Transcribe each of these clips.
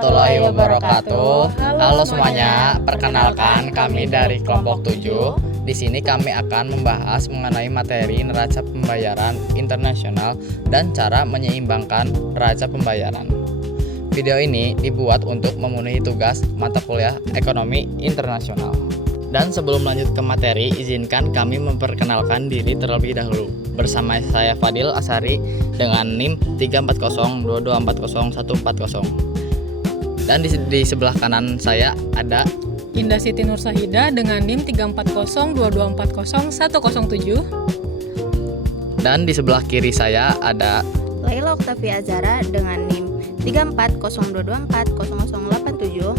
warahmatullahi wabarakatuh. Halo semuanya, perkenalkan kami dari kelompok 7. Di sini kami akan membahas mengenai materi neraca pembayaran internasional dan cara menyeimbangkan neraca pembayaran. Video ini dibuat untuk memenuhi tugas mata kuliah Ekonomi Internasional. Dan sebelum lanjut ke materi, izinkan kami memperkenalkan diri terlebih dahulu. Bersama saya Fadil Asari dengan NIM 34022401440. Dan di sebelah kanan saya ada Indah Siti Nursahida dengan NIM 34022400107. Dan di sebelah kiri saya ada Laila Oktavia Azara dengan NIM 34022400087.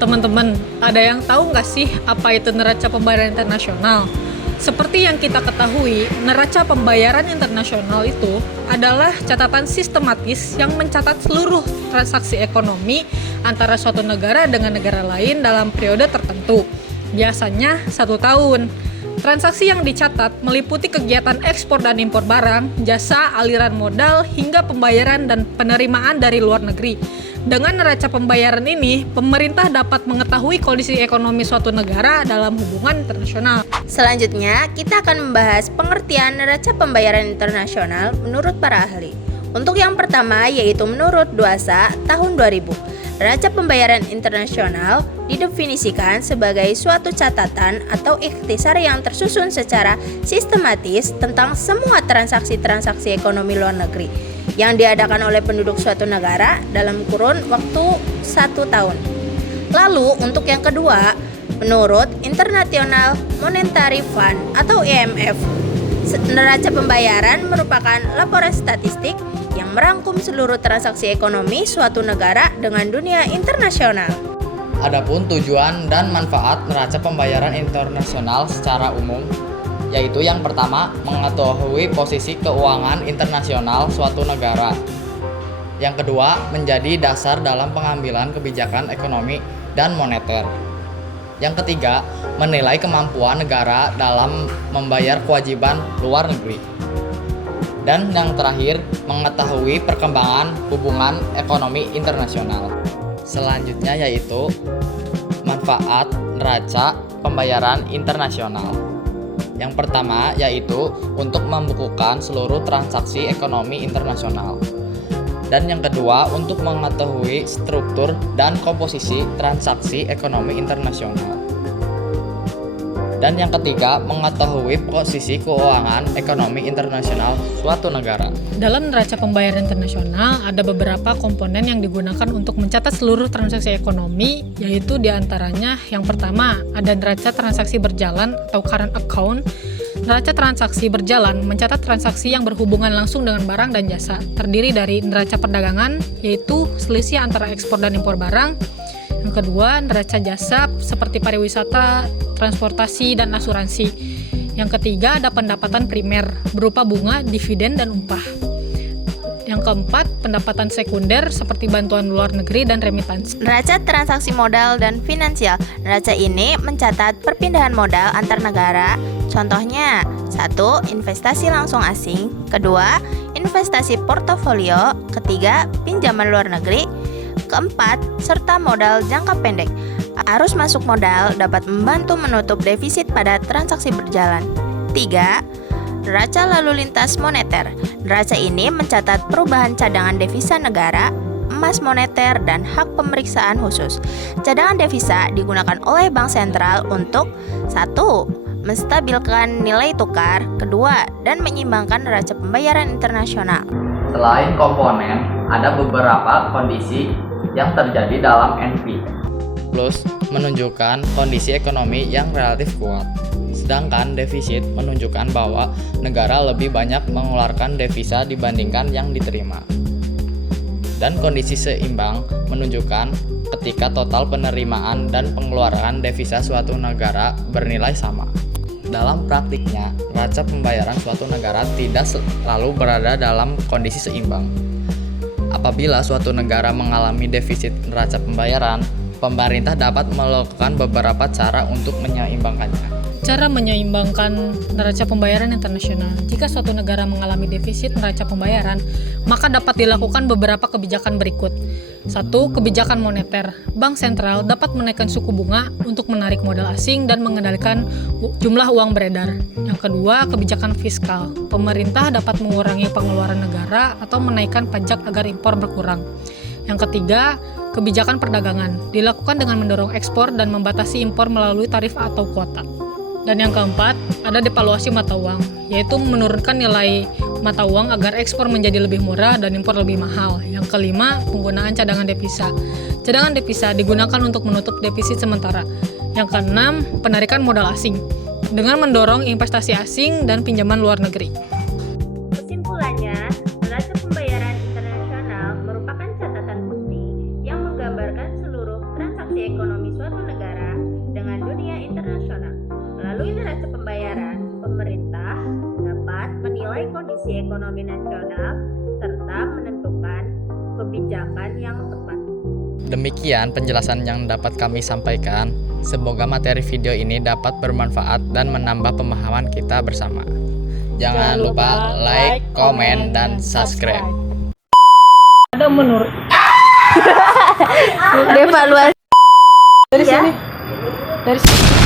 Teman-teman, ada yang tahu nggak sih apa itu neraca pembayaran internasional? Seperti yang kita ketahui, neraca pembayaran internasional itu adalah catatan sistematis yang mencatat seluruh transaksi ekonomi antara suatu negara dengan negara lain dalam periode tertentu, biasanya 1 tahun. Transaksi yang dicatat meliputi kegiatan ekspor dan impor barang, jasa, aliran modal, hingga pembayaran dan penerimaan dari luar negeri. Dengan neraca pembayaran ini, pemerintah dapat mengetahui kondisi ekonomi suatu negara dalam hubungan internasional. Selanjutnya, kita akan membahas pengertian neraca pembayaran internasional menurut para ahli. Untuk yang pertama, yaitu menurut Dwasa tahun 2000. Neraca pembayaran internasional didefinisikan sebagai suatu catatan atau ikhtisar yang tersusun secara sistematis tentang semua transaksi-transaksi ekonomi luar negeri yang diadakan oleh penduduk suatu negara dalam kurun waktu 1 tahun. Lalu untuk yang kedua, menurut International Monetary Fund atau IMF, neraca pembayaran merupakan laporan statistik yang merangkum seluruh transaksi ekonomi suatu negara dengan dunia internasional. Adapun tujuan dan manfaat neraca pembayaran internasional secara umum, yaitu yang pertama, mengetahui posisi keuangan internasional suatu negara. Yang kedua, menjadi dasar dalam pengambilan kebijakan ekonomi dan moneter. Yang ketiga, menilai kemampuan negara dalam membayar kewajiban luar negeri. Dan yang terakhir, mengetahui perkembangan hubungan ekonomi internasional. Selanjutnya yaitu manfaat neraca pembayaran internasional. Yang pertama yaitu untuk membukukan seluruh transaksi ekonomi internasional. Dan yang kedua untuk mengetahui struktur dan komposisi transaksi ekonomi internasional. Dan yang ketiga, mengetahui posisi keuangan ekonomi internasional suatu negara. Dalam neraca pembayaran internasional, ada beberapa komponen yang digunakan untuk mencatat seluruh transaksi ekonomi, yaitu diantaranya yang pertama, ada neraca transaksi berjalan atau current account. Neraca transaksi berjalan mencatat transaksi yang berhubungan langsung dengan barang dan jasa, terdiri dari neraca perdagangan, yaitu selisih antara ekspor dan impor barang. Yang kedua, neraca jasa seperti pariwisata, transportasi, dan asuransi. Yang ketiga, ada pendapatan primer berupa bunga, dividen, dan upah. Yang keempat, pendapatan sekunder seperti bantuan luar negeri dan remitansi. Neraca transaksi modal dan finansial. Neraca ini mencatat perpindahan modal antar negara. Contohnya, 1. Investasi langsung asing. Kedua, investasi portofolio. Ketiga, pinjaman luar negeri. Keempat, serta modal jangka pendek. Arus masuk modal dapat membantu menutup defisit pada transaksi berjalan. 3. Neraca lalu lintas moneter. Neraca ini mencatat perubahan cadangan devisa negara, emas moneter, dan hak pemeriksaan khusus. Cadangan devisa digunakan oleh bank sentral untuk 1. Menstabilkan nilai tukar. Kedua, dan menyeimbangkan neraca pembayaran internasional. Selain komponen, ada beberapa kondisi yang terjadi dalam NP. Plus menunjukkan kondisi ekonomi yang relatif kuat. Sedangkan defisit menunjukkan bahwa negara lebih banyak mengeluarkan devisa dibandingkan yang diterima. Dan kondisi seimbang menunjukkan ketika total penerimaan dan pengeluaran devisa suatu negara bernilai sama. Dalam praktiknya, neraca pembayaran suatu negara tidak selalu berada dalam kondisi seimbang. Apabila suatu negara mengalami defisit neraca pembayaran, pemerintah dapat melakukan beberapa cara untuk menyeimbangkannya. Cara menyeimbangkan neraca pembayaran internasional. Jika suatu negara mengalami defisit neraca pembayaran, maka dapat dilakukan beberapa kebijakan berikut. Satu, kebijakan moneter. Bank sentral dapat menaikkan suku bunga untuk menarik modal asing dan mengendalikan jumlah uang beredar. Yang kedua, kebijakan fiskal. Pemerintah dapat mengurangi pengeluaran negara atau menaikkan pajak agar impor berkurang. Yang ketiga, kebijakan perdagangan. Dilakukan dengan mendorong ekspor dan membatasi impor melalui tarif atau kuota. Dan yang keempat, ada devaluasi mata uang, yaitu menurunkan nilai mata uang agar ekspor menjadi lebih murah dan impor lebih mahal. Yang kelima, penggunaan cadangan devisa. Cadangan devisa digunakan untuk menutup defisit sementara. Yang keenam, penarikan modal asing dengan mendorong investasi asing dan pinjaman luar negeri. Kesimpulannya, neraca pembayaran internasional merupakan catatan bukti yang menggambarkan seluruh transaksi ekonomi suatu negara dengan dunia internasional. Melalui neraca pembayaran, pemerintah dapat menilai kondisi ekonomi nasional serta menentukan kebijakan yang tepat. Demikian penjelasan yang dapat kami sampaikan. Semoga materi video ini dapat bermanfaat dan menambah pemahaman kita bersama. Jangan lupa like, komen, dan subscribe. Ada menurut Devaluasi dari sini. Dari sini.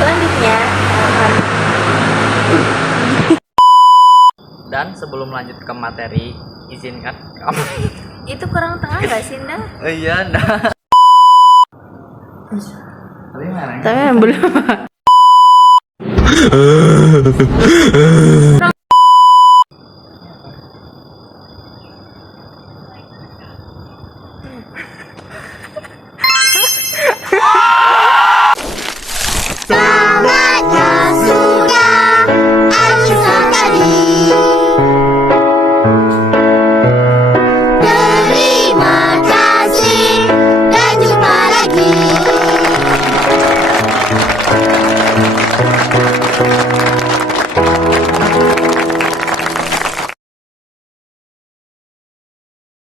selanjutnya. Dan sebelum lanjut ke materi, izinkan kami. Itu kurang tengah gak sih, Nda? Iya, dah. Tapi Tapi belum.